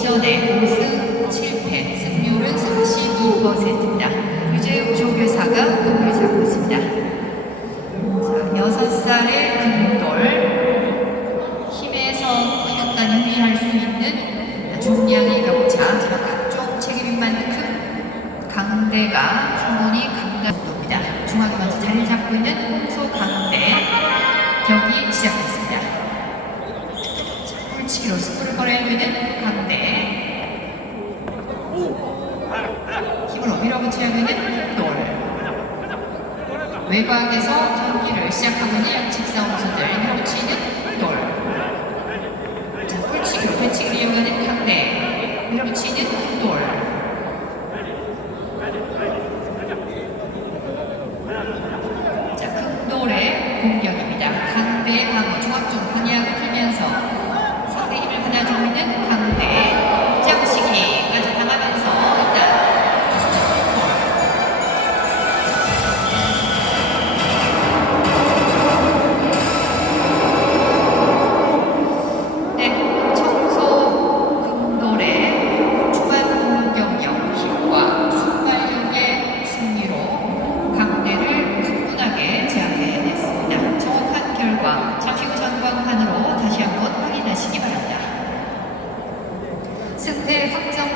이전의 우승 7패, 승률은 32%입니다. 유재 우조교사가 공을 잡고 있습니다. 자, 6살의 금돌, 힘에서 약간 유리할 수 있는 중량의 격차, 각종 책임인 만큼 강대가 충분히 강한 정도입니다. 중앙에 먼저 자리 잡고 있는 홍소 강대 경기 시작했습니다. 자, 치기로 스코를 꺼내고 있는 강대. 밀어붙여야 되는 흑돌 외곽에서 경기를 시작하고 있는 양측 싸움선들 밀어붙이는 흑돌 자, 풀치기로 배치기를 이용하는 강대. 밀어붙이는 흑돌 자, 극돌의 공격입니다. 강대 방어 중앙쪽 방향을 틀면서 상대 힘을 가져주고 있는 잠시 후 전광판으로 다시 한번 확인하시기 바랍니다. 승패 확정